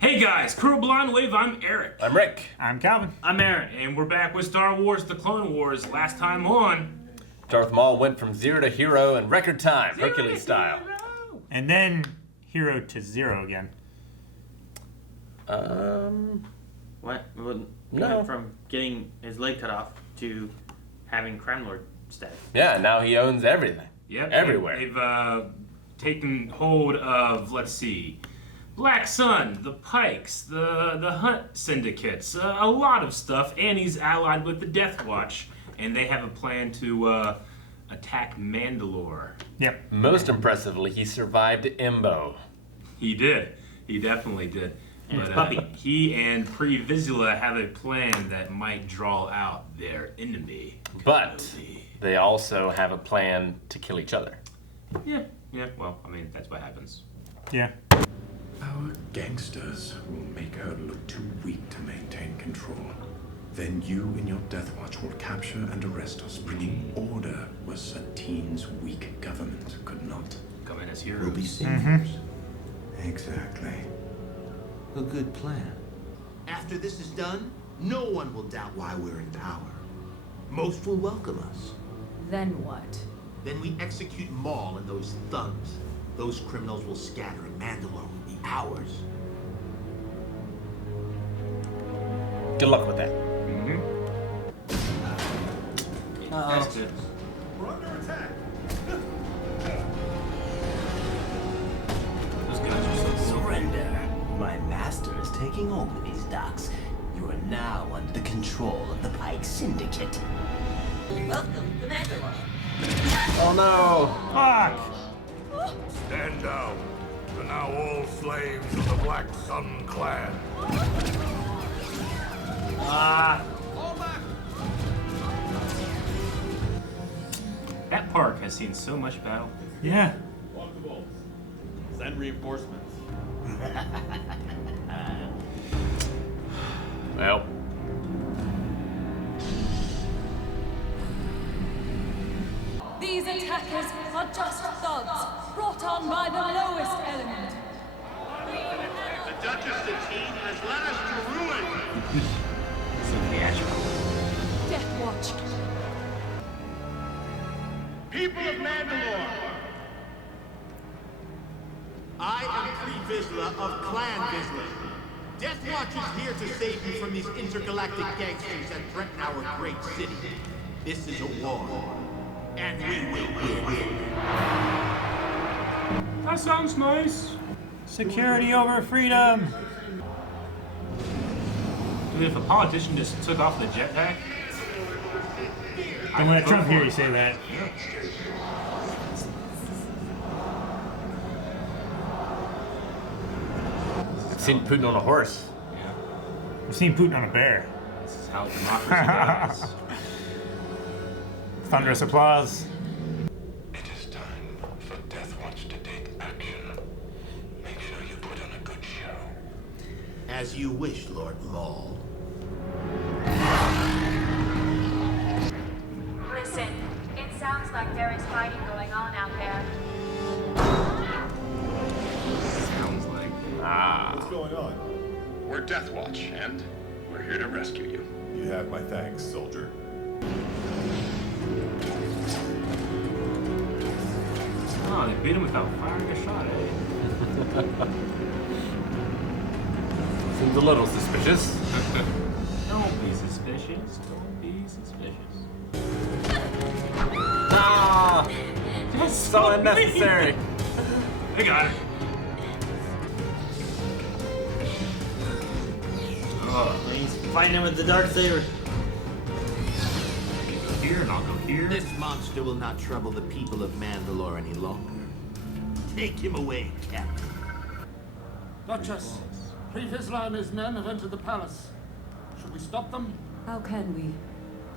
Hey guys, Crew Blind Wave, I'm Eric. I'm Rick. I'm Calvin. I'm Aaron. And we're back with Star Wars The Clone Wars. Last time on... Darth Maul went from 0 to hero in record time, Hercules style. And then hero to 0 again. What? Well, No. went from getting his leg cut off to having Crime Lord status. Yeah, now he owns everything. Yep. Everywhere. They've taken hold of, let's see, Black Sun, the Pikes, the Hunt Syndicates, a lot of stuff, and he's allied with the Death Watch, and they have a plan to attack Mandalore. Yep. Most impressively, he survived Imbo. He did. He definitely did. And But his puppy. He and Pre Vizsla have a plan that might draw out their enemy. But they also have a plan to kill each other. Yeah, well, I mean, that's what happens. Yeah. Our gangsters will make her look too weak to maintain control. Then you and your Death Watch will capture and arrest us, bringing order where Satine's weak government could not. Come in as heroes. We'll be saviors. Exactly. A good plan. After this is done, no one will doubt why we're in power. Most will welcome us. Then what? Then we execute Maul and those thugs. Those criminals will scatter and Mandalore will be ours. Good luck with that. That's good. We're under attack. Those guys are so Surrender. My master is taking over these docks. You are now under the control of the Pike Syndicate. Welcome to Mandalore. Oh no! Fuck! Stand down. You're now all slaves of the Black Sun clan. That park has seen so much battle. Yeah. Send reinforcements. Well, These attackers are just thugs, brought on by the lowest element. The Duchess Satine has led us to ruin. So theatrical. Death Watch. People of Mandalore! I am Pre Vizsla of Clan Vizsla. Death Watch is here to save you from these intergalactic gangsters that threaten our great city. This is a war, and we will win. That sounds nice. Security over freedom. Dude, if a politician just took off the jetpack... Don't let Trump hear you say that. I've seen Putin on a horse. Yeah, I've seen Putin on a bear. this is how democracy goes. Thunderous applause. It is time for Death Watch to take action. Make sure you put on a good show. As you wish, Lord Maul. Listen, it sounds like there is fighting going on out there. Sounds like... What's going on? We're Death Watch, and we're here to rescue you. You have my thanks, soldier. Oh, they beat him without firing a shot, eh? Seems a little suspicious. Don't be suspicious. Don't be suspicious. Ah! That's So unnecessary. They got it. He's fighting him with the Darksaber. You go here and I'll go here. This monster will not trouble the people of Mandalore any longer. Take him away, Captain. Duchess, Pre Vizsla and his men have entered the palace. Should we stop them? How can we?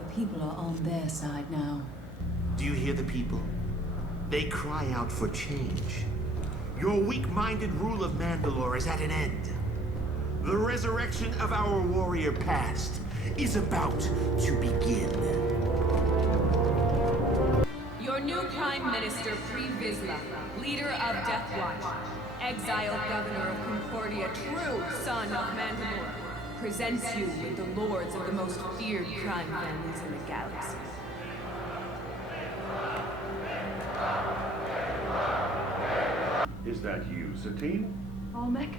The people are on their side now. Do you hear the people? They cry out for change. Your weak-minded rule of Mandalore is at an end. The resurrection of our warrior past is about to begin. Your new Prime Minister, Pre Vizsla, leader of Death Watch, exiled governor of Concordia, true son of Mandalore, presents you with the lords of the most feared crime families in the galaxy. Is that you, Satine? Almec?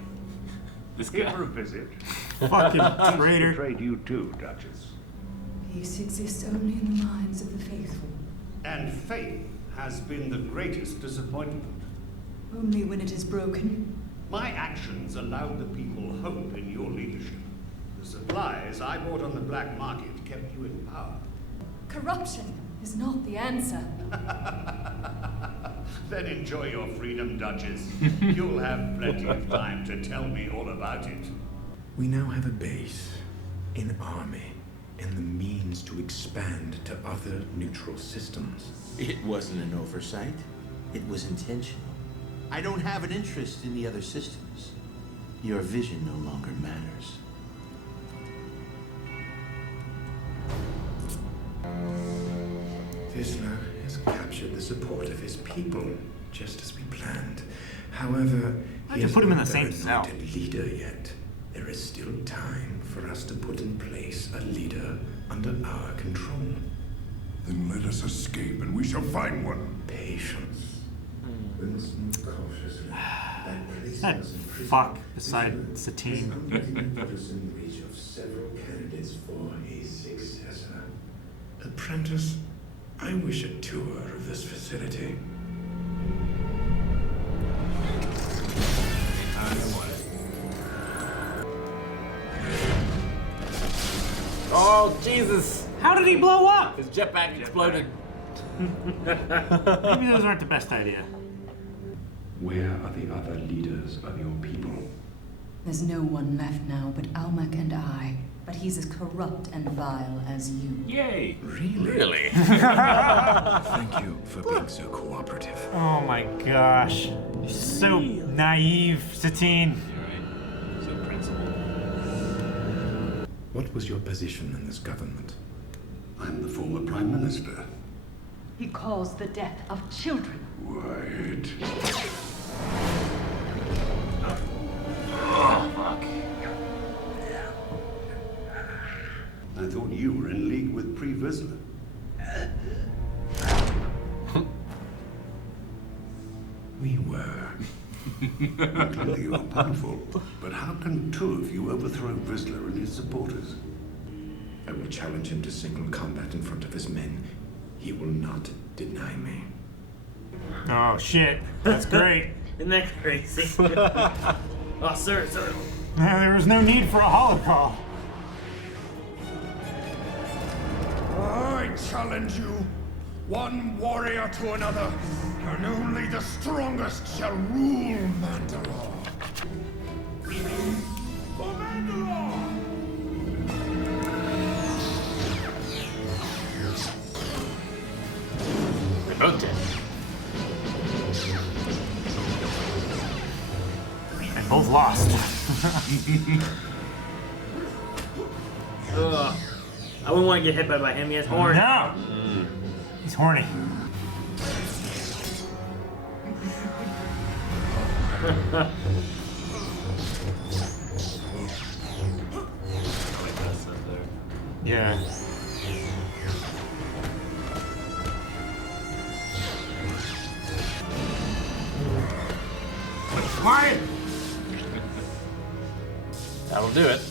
This Here guy. for a visit. Fucking traitor. Betrayed you too, Duchess. Peace exists only in the minds of the faithful. And faith has been the greatest disappointment. Only when it is broken. My actions allowed the people hope in your leadership. The supplies I bought on the black market kept you in power. Corruption is not the answer. Then enjoy your freedom, Duchess. You'll have plenty of time to tell me all about it. We now have a base, an army, and the means to expand to other neutral systems. It wasn't an oversight. It was intentional. I don't have an interest in the other systems. Your vision no longer matters. Vizsla has captured the support of his people, just as we planned. However, I he can has put him in not the same got cell. anointed leader yet. There is still time for us to put in place a leader under our control. Then let us escape and we shall find one. Patience. Winston cautiously. That fuck beside Satine. Put us in reach of several candidates for a successor. Apprentice, I wish a tour of this facility. Oh, Jesus! How did he blow up? His jetpack exploded. Maybe those aren't the best idea. Where are the other leaders of your people? There's no one left now but Almec and I. But he's as corrupt and vile as you. Yay! Really? Thank you for being so cooperative. Oh my gosh. You're so naive, Satine. You're right. So principled. What was your position in this government? I'm the former Prime Minister. He caused the death of children. Right. Oh, fuck. I thought you were in league with Pre Vizsla. We were. Clearly you are powerful. But how can two of you overthrow Vizsla and his supporters? I will challenge him to single combat in front of his men. He will not deny me. Oh shit. That's great. Isn't that crazy? Oh, sir. There was no need for a holocall. I challenge you, one warrior to another, and only the strongest shall rule Mandalore. For Mandalore! They're both dead. And both lost. Ugh. I wouldn't want to get hit by him. He has horns. No! He's horny. Yeah. Quiet! That'll do it.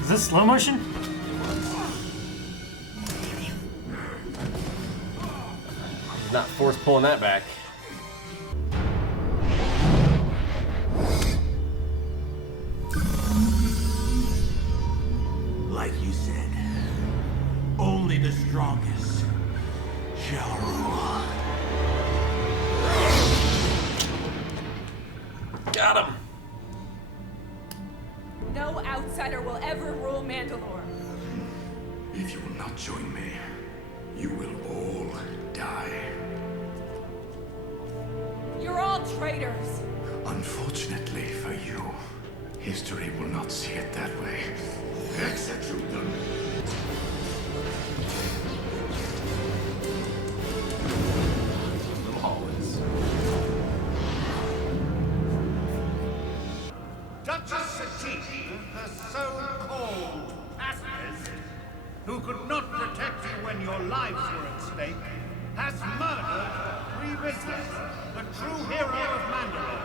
Is this slow motion? He's not force pulling that back. Like you said, only the strongest shall rule. Got him. No outsider will ever rule Mandalore. If you will not join me, you will all die. You're all traitors. Unfortunately for you, history will not see it that way. Execute them. Little hallways. Duchess Satine, the so-called pacifist, who could not protect you when your lives were at stake, has murdered three visitors, the true hero of Mandalore.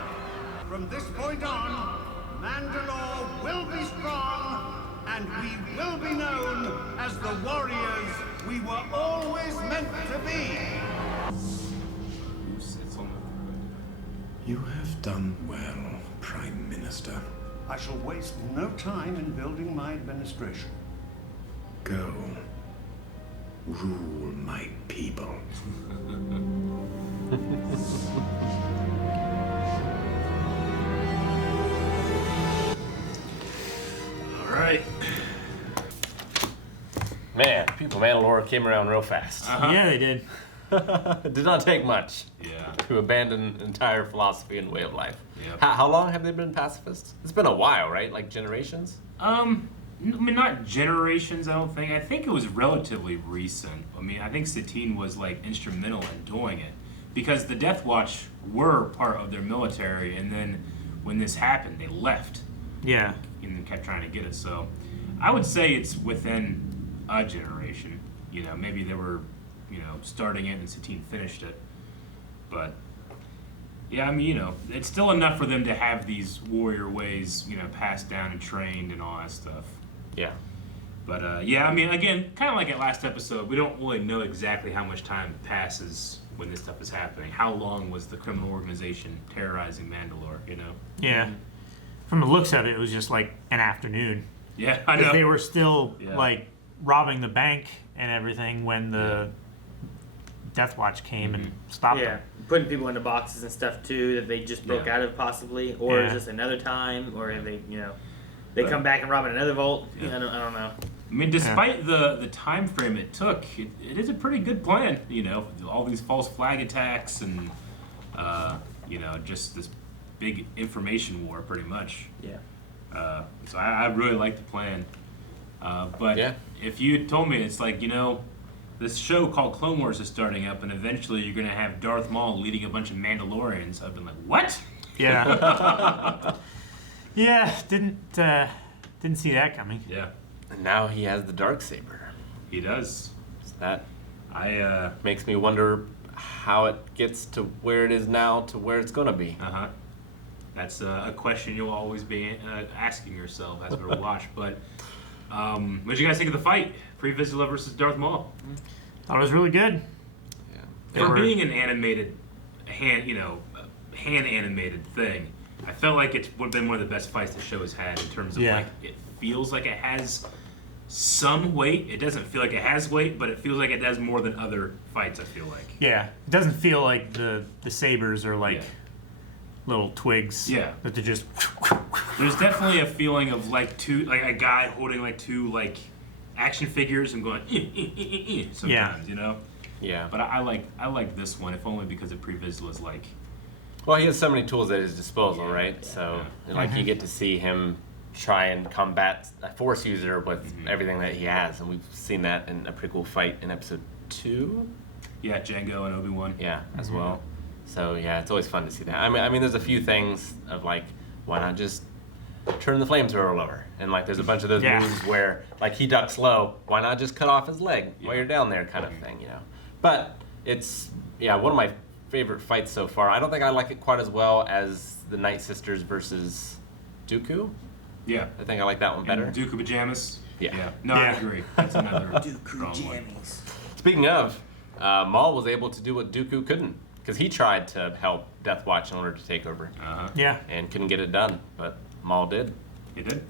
From this point on, Mandalore will be strong, and we will be known as the warriors we were always meant to be. You have done well, Prime Minister. I shall waste no time in building my administration. Go. Rule my people. All right. Man, people, Mandalore came around real fast. Yeah, they did. It did not take much. Yeah. To abandon entire philosophy and way of life. Yep. How long have they been pacifists? It's been a while, right? Like generations? I mean, not generations, I don't think. I think it was relatively recent. I mean, I think Satine was, like, instrumental in doing it. Because the Death Watch were part of their military, and then when this happened, they left. Yeah. And then kept trying to get it, so... I would say it's within a generation. You know, maybe they were, you know, starting it and Satine finished it. But... yeah, I mean, you know, it's still enough for them to have these warrior ways, you know, passed down and trained and all that stuff. Yeah. But, yeah, I mean, again, kind of like at last episode, we don't really know exactly how much time passes when this stuff is happening. How long was the criminal organization terrorizing Mandalore, you know? Yeah. From the looks of it, it was just like an afternoon. Yeah, I know. 'Cause they were still, Yeah. like, robbing the bank and everything when the Death Watch came and stopped them. Putting people into boxes and stuff too that they just broke out of possibly, or is this another time, or have they, you know, they come back and rob in another vault. Yeah. I don't know. I mean, despite the time frame it took, it is a pretty good plan. You know, all these false flag attacks and you know, just this big information war, pretty much. Yeah. So I really like the plan. But if you had told me, it's like, you know, this show called Clone Wars is starting up, and eventually you're gonna have Darth Maul leading a bunch of Mandalorians, I've been like, what? Yeah. Yeah, didn't see that coming. Yeah. And now he has the Darksaber. He does. So that makes me wonder how it gets to where it is now to where it's gonna be. That's a question you'll always be asking yourself as we watch. But what did you guys think of the fight? Pre-Vizsla versus Darth Maul. Thought it was really good. Yeah. For being an animated hand animated thing, I felt like it would have been one of the best fights the show has had in terms of like it feels like it has some weight. It doesn't feel like it has weight, but it feels like it does more than other fights. I feel like. Yeah, it doesn't feel like the sabers are like little twigs. Yeah. That they're just. There's definitely a feeling of like a guy holding like two action figures and going sometimes, you know. Yeah. But I like this one, if only because of Pre-Vizsla is like. Well, he has so many tools at his disposal, right? So, like, you get to see him try and combat a Force user with everything that he has, and we've seen that in a pretty cool fight in episode 2. Yeah, Jango and Obi-Wan. Yeah, as well. So yeah, it's always fun to see that. I mean, there's a few things of like, why not just turn the flamethrower lower? And like, there's a bunch of those moves where like he ducks low. Why not just cut off his leg while you're down there, kind of thing, you know? But it's one of my favorite fights so far. I don't think I like it quite as well as the Night Sisters versus Dooku. Yeah. I think I like that one better. And Dooku pajamas. Yeah. No, I agree. That's another Dooku jammies. Speaking of, Maul was able to do what Dooku couldn't, because he tried to help Death Watch in order to take over. Yeah. And couldn't get it done, but Maul did. He did.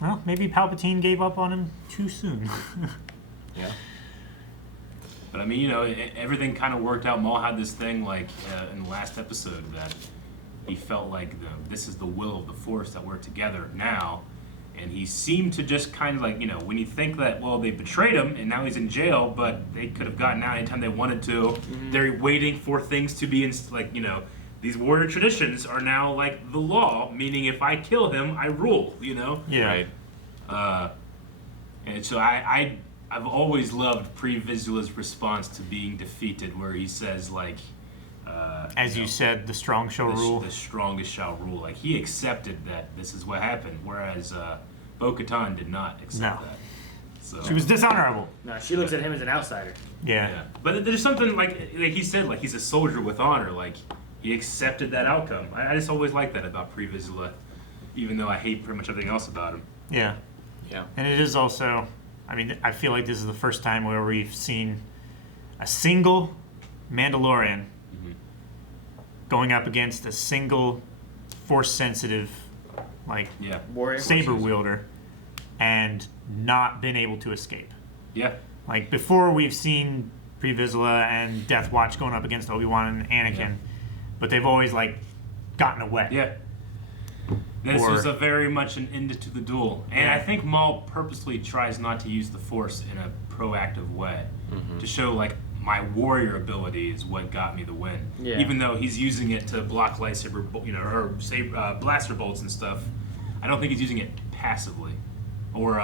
Well, maybe Palpatine gave up on him too soon. Yeah. But I mean, you know, everything kind of worked out. Maul had this thing like in the last episode that he felt like this is the will of the Force that we're together now. And he seemed to just kind of like, you know, when you think that, well, they betrayed him and now he's in jail, but they could have gotten out anytime they wanted to. They're waiting for things to be, like, you know, these warrior traditions are now like the law, meaning if I kill him, I rule, you know? Yeah. Right. And so I I've always loved Pre-Vizsla's response to being defeated, where he says like, as you said, the strong shall rule. The strongest shall rule. Like he accepted that this is what happened, whereas Bo-Katan did not accept that. So she was dishonorable. No, she looks at him as an outsider. Yeah. But there's something like he said, like he's a soldier with honor. Like he accepted that outcome. I just always like that about Pre-Vizsla, even though I hate pretty much everything else about him. Yeah. Yeah. And it is also, I mean, I feel like this is the first time where we've seen a single Mandalorian going up against a single Force-sensitive, like, warrior saber wielder, and not been able to escape. Yeah. Like, before we've seen Pre-Vizsla and Death Watch going up against Obi-Wan and Anakin, but they've always, like, gotten away. Yeah. This was a very much an end to the duel. And I think Maul purposely tries not to use the Force in a proactive way to show, like, my warrior ability is what got me the win. Yeah. Even though he's using it to block lightsaber, or blaster bolts and stuff, I don't think he's using it passively. Or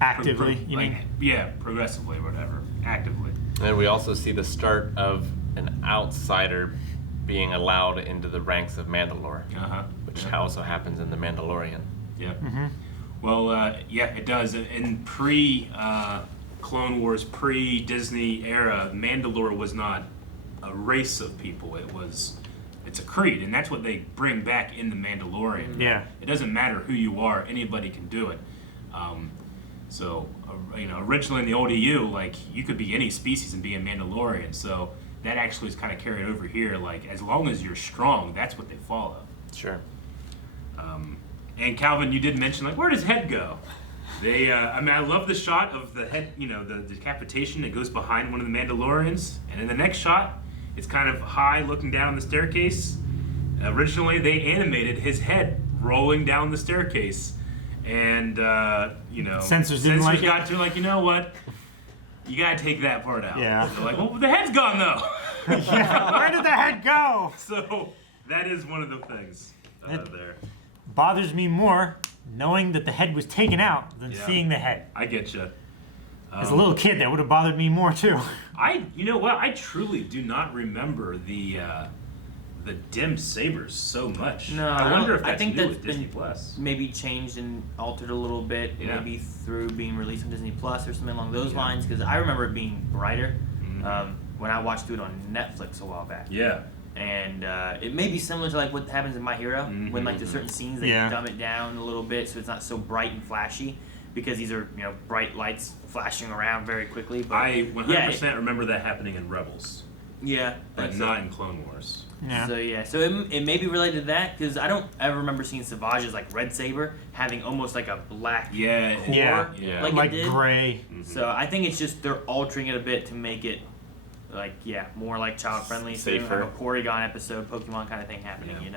actively, you mean? Yeah, progressively or whatever. Actively. And we also see the start of an outsider being allowed into the ranks of Mandalore, which also happens in The Mandalorian. Yeah. Well, it does. In pre-Clone Wars, pre-Disney era, Mandalore was not a race of people. It's a creed, and that's what they bring back in The Mandalorian. Yeah. It doesn't matter who you are; anybody can do it. Originally in the old EU, like you could be any species and be a Mandalorian. So that actually is kind of carried over here. Like as long as you're strong, that's what they follow. Sure. And Calvin, you did mention like where does head go? They, I love the shot of the head, the decapitation that goes behind one of the Mandalorians, and in the next shot, it's kind of high looking down the staircase. Originally, they animated his head rolling down the staircase, and censors didn't like got to like, you know what? You gotta take that part out. Yeah. They're like, well, the head's gone though. Yeah, where did the head go? So that is one of the things there. Bothers me more knowing that the head was taken out than seeing the head. I get you. As a little kid, that would have bothered me more too. You know what? I truly do not remember the dimmed sabers so much. No, I wonder if that's I think new that's with Disney been Plus. Maybe changed and altered a little bit, maybe through being released on Disney Plus or something along those lines. Because I remember it being brighter when I watched it on Netflix a while back. Yeah. And it may be similar to like what happens in My Hero when like there's certain scenes they dumb it down a little bit so it's not so bright and flashy because these are bright lights flashing around very quickly. But I 100% remember that happening in Rebels. Yeah, but not in Clone Wars. Yeah. So it may be related to that because I don't ever remember seeing Savage's like red saber having almost like a black core, like gray. So I think it's just they're altering it a bit to make it like more like child friendly, so you don't have a Porygon episode, Pokemon kind of thing happening,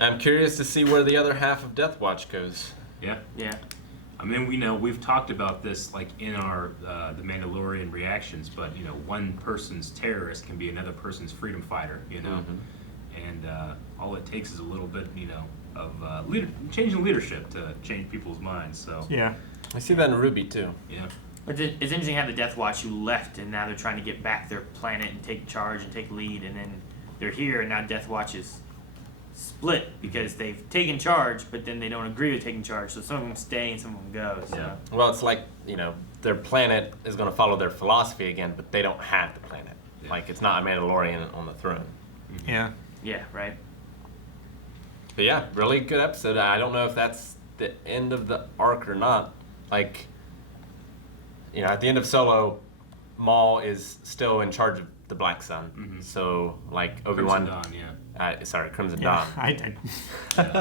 I'm curious to see where the other half of Death Watch goes. Yeah. Yeah. I mean, we've talked about this like in our the Mandalorian reactions, but one person's terrorist can be another person's freedom fighter, and all it takes is a little bit, of changing leadership to change people's minds. So I see that in Ruby too. Yeah. But it's interesting how the Death Watch who left and now they're trying to get back their planet and take charge and take lead, and then they're here and now Death Watch is split because they've taken charge, but then they don't agree with taking charge. So some of them stay and some of them go. So. Yeah. Well, it's like their planet is going to follow their philosophy again, but they don't have the planet. Yeah. Like it's not a Mandalorian on the throne. Yeah. Yeah. Right. But yeah, really good episode. I don't know if that's the end of the arc or not. Like. At the end of Solo, Maul is still in charge of the Black Sun. So, like, Obi-Wan... Crimson Dawn, Crimson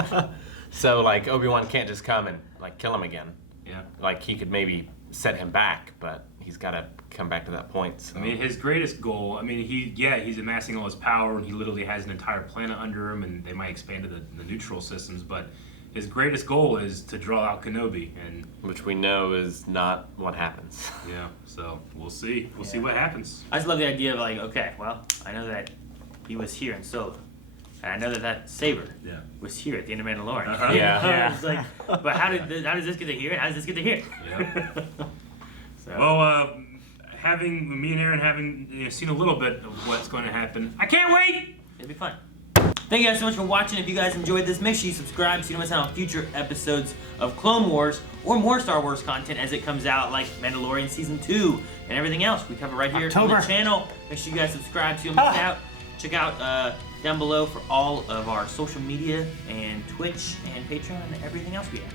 Dawn. So, like, Obi-Wan can't just come and, like, kill him again. Yeah. Like, he could maybe set him back, but he's got to come back to that point. So. I mean, his greatest goal, he's amassing all his power, and he literally has an entire planet under him, and they might expand to the neutral systems, but... His greatest goal is to draw out Kenobi, and which we know is not what happens. Yeah, so we'll see. We'll see what happens. I just love the idea of like, okay, well, I know that he was here in Solo. And I know that saber Yeah. was here at the end of Mandalorian. Uh-huh. Yeah. It's like, but how does this get to here? And how does this get to here? Yeah. So, Well, having me and Aaron having seen a little bit of what's going to happen, I can't wait. it'll be fun. Thank you guys so much for watching. If you guys enjoyed this, make sure you subscribe so you don't miss out on future episodes of Clone Wars or more Star Wars content as it comes out, like Mandalorian Season 2 and everything else we cover right here on the channel. Make sure you guys subscribe so you don't miss out. Check out down below for all of our social media and Twitch and Patreon and everything else we have.